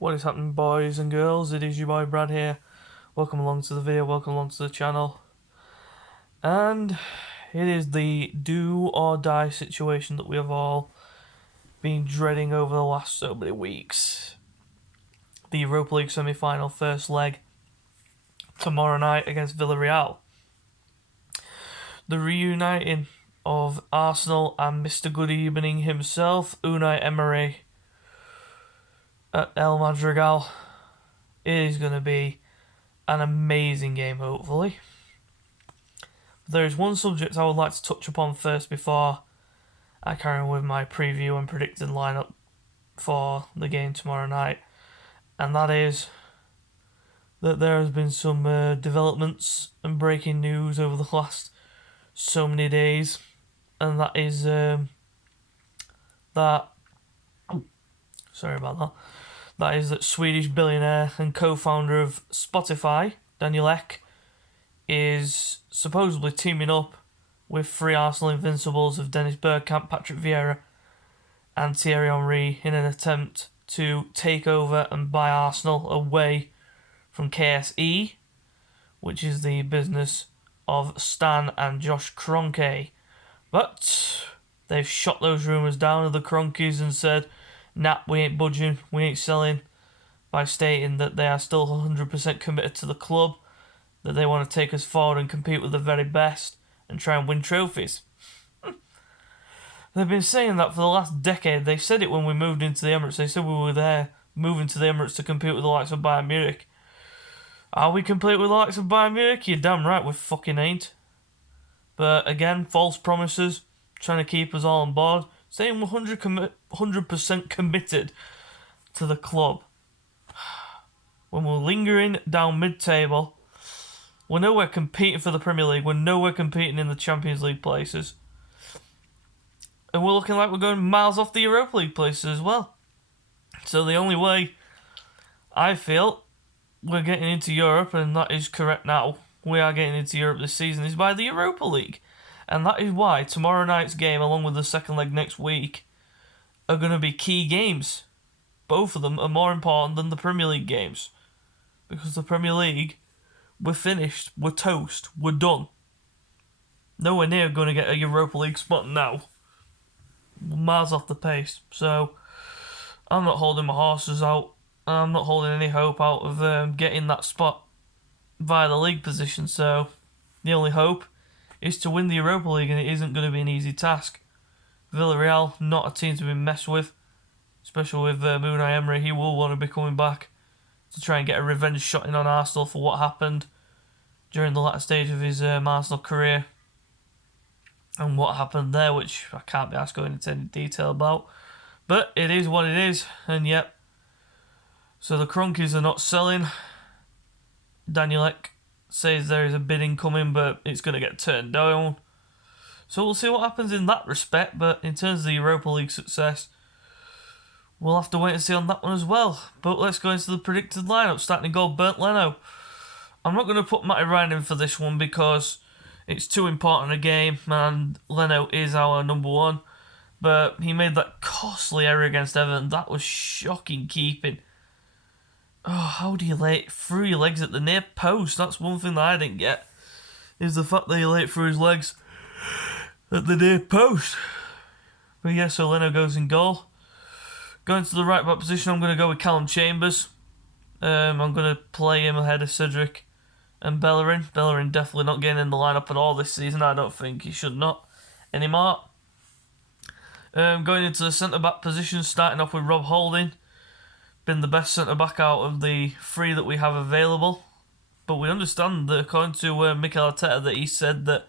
What is happening, boys and girls? It is your boy Brad here. Welcome along to the video, welcome along to the channel. And it is the do or die situation that we have all been dreading over the last so many weeks. The Europa League semi-final first leg tomorrow night against Villarreal. The reuniting of Arsenal and Mr. Good Evening himself, Unai Emery, at El Madrigal. It is going to be an amazing game, hopefully. There is one subject I would like to touch upon first before I carry on with my preview and predicted lineup for the game tomorrow night, and that is that there has been some developments and breaking news over the last so many days, and that is that sorry about that. That is that Swedish billionaire and co-founder of Spotify, Daniel Ek, is supposedly teaming up with three Arsenal invincibles of Dennis Bergkamp, Patrick Vieira and Thierry Henry in an attempt to take over and buy Arsenal away from KSE, which is the business of Stan and Josh Kroenke. But they've shot those rumours down to the Kroenkes and said, nah, we ain't budging, we ain't selling, by stating that they are still 100% committed to the club, that they want to take us forward and compete with the very best and try and win trophies. They've been saying that for the last decade. They said it when we moved into the Emirates. They said we were there moving to the Emirates to compete with the likes of Bayern Munich. Are we compete with the likes of Bayern Munich? You're damn right we fucking ain't. But again, false promises, trying to keep us all on board, saying we're 100% committed to the club. When we're lingering down mid-table, we're nowhere competing for the Premier League, we're nowhere competing in the Champions League places. And we're looking like we're going miles off the Europa League places as well. So the only way I feel we're getting into Europe, and that is correct now, we are getting into Europe this season, is by the Europa League. And that is why tomorrow night's game, along with the second leg next week, are going to be key games. Both of them are more important than the Premier League games. Because the Premier League, we're finished, we're toast, we're done. Nowhere near going to get a Europa League spot now. We're miles off the pace. So, I'm not holding my horses out. I'm not holding any hope out of getting that spot via the league position. So, the only hope is to win the Europa League, and it isn't going to be an easy task. Villarreal, not a team to be messed with, especially with Unai Emery. He will want to be coming back to try and get a revenge shot in on Arsenal for what happened during the latter stage of his Arsenal career and what happened there, which I can't be asked going into any detail about. But it is what it is, and yep. So the Kroenkes are not selling. Daniel Ek says there is a bidding coming, but it's going to get turned down. So we'll see what happens in that respect, but in terms of the Europa League success, we'll have to wait and see on that one as well. But let's go into the predicted lineup, starting in goal, Bernd Leno. I'm not going to put Matty Ryan in for this one because it's too important a game, and Leno is our number one. But he made that costly error against Everton. That was shocking keeping. Oh, how do you lay it through your legs at the near post? That's one thing that I didn't get, is the fact that he laid it through his legs at the near post. But yeah, so Leno goes in goal. Going to the right back position, I'm going to go with Callum Chambers. I'm going to play him ahead of Cedric and Bellerin. Bellerin definitely not getting in the lineup at all this season. I don't think he should not anymore. Going into the centre-back position, starting off with Rob Holding. Been the best centre-back out of the three that we have available. But we understand that according to Mikel Arteta, that he said that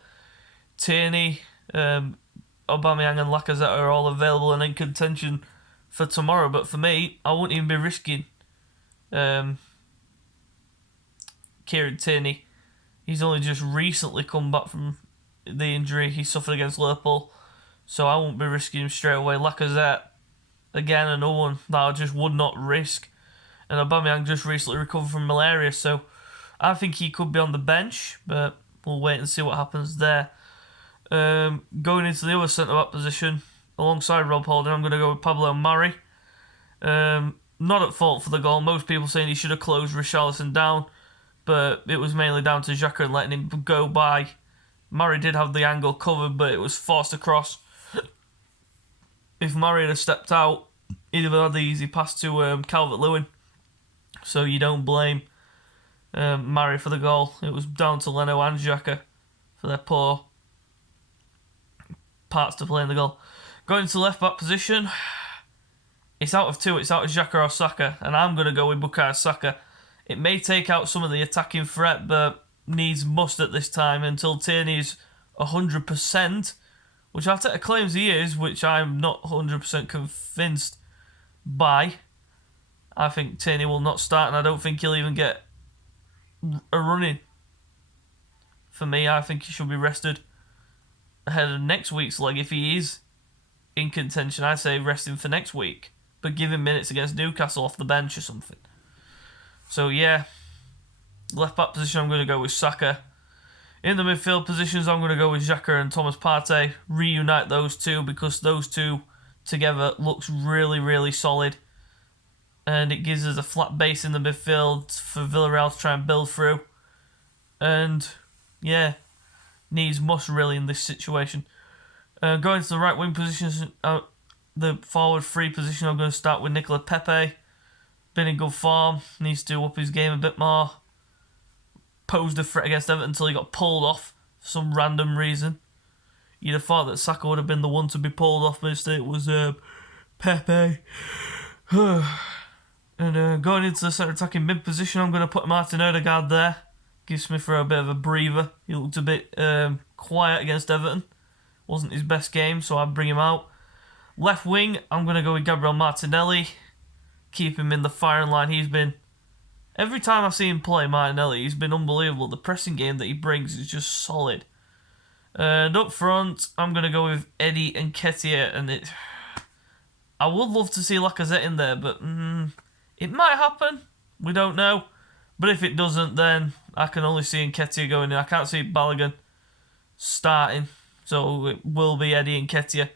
Tierney, Aubameyang and Lacazette are all available and in contention for tomorrow. But for me, I wouldn't even be risking Kieran Tierney. He's only just recently come back from the injury he suffered against Liverpool, so I won't be risking him straight away. Lacazette, again, another one that I just would not risk. And Aubameyang just recently recovered from malaria, so I think he could be on the bench, but we'll wait and see what happens there. Going into the other centre-back position, alongside Rob Holding, I'm going to go with Pablo Mari. not at fault for the goal. Most people saying he should have closed Richarlison down, but it was mainly down to Xhaka and letting him go by. Murray did have the angle covered, but it was forced across. If Murray had stepped out, he'd have had the easy pass to Calvert-Lewin. So you don't blame Murray for the goal. It was down to Leno and Xhaka for their poor parts to play in the goal. Going to left-back position, it's out of two. It's out of Xhaka or Saka, and I'm going to go with Bukayo Saka. It may take out some of the attacking threat, but needs must at this time until Tierney's 100%, which Arteta claims he is, which I'm not 100% convinced by. I think Tierney will not start, and I don't think he'll even get a run-in. For me, I think he should be rested ahead of next week's leg. If he is in contention, I say rest him for next week, but give him minutes against Newcastle off the bench or something. So yeah, left back position I'm going to go with Saka. In the midfield positions I'm going to go with Xhaka and Thomas Partey. Reunite those two because those two together looks really, really solid. And it gives us a flat base in the midfield for Villarreal to try and build through. And yeah, needs must really in this situation. Going to the right wing positions, the forward free position, I'm going to start with Nicola Pepe. Been in good form, needs to up his game a bit more. Posed a threat against Everton until he got pulled off for some random reason. You'd have thought that Saka would have been the one to be pulled off, but instead it was Pepe. And going into the centre attacking mid position, I'm going to put Martin Odegaard there. Gives Smith Rowe a bit of a breather. He looked a bit quiet against Everton. Wasn't his best game, so I'd bring him out. Left wing, I'm going to go with Gabriel Martinelli. Keep him in the firing line. He's been... Every time I see him play, Martinelli, he's been unbelievable. The pressing game that he brings is just solid. And up front, I'm going to go with Eddie and Nketiah. And I would love to see Lacazette in there, but it might happen. We don't know. But if it doesn't, then I can only see Nketiah going in. I can't see Balogun starting. So it will be Eddie Nketiah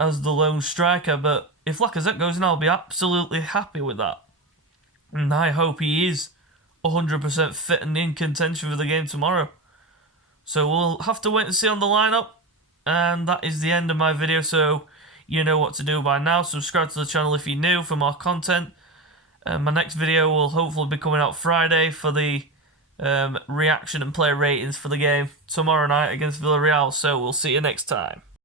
as the lone striker. But if Lacazette goes in, I'll be absolutely happy with that. And I hope he is 100% fit and in contention for the game tomorrow. So we'll have to wait and see on the lineup. And that is the end of my video. So you know what to do by now. Subscribe to the channel if you're new for more content. My next video will hopefully be coming out Friday for the reaction and player ratings for the game tomorrow night against Villarreal. So we'll see you next time.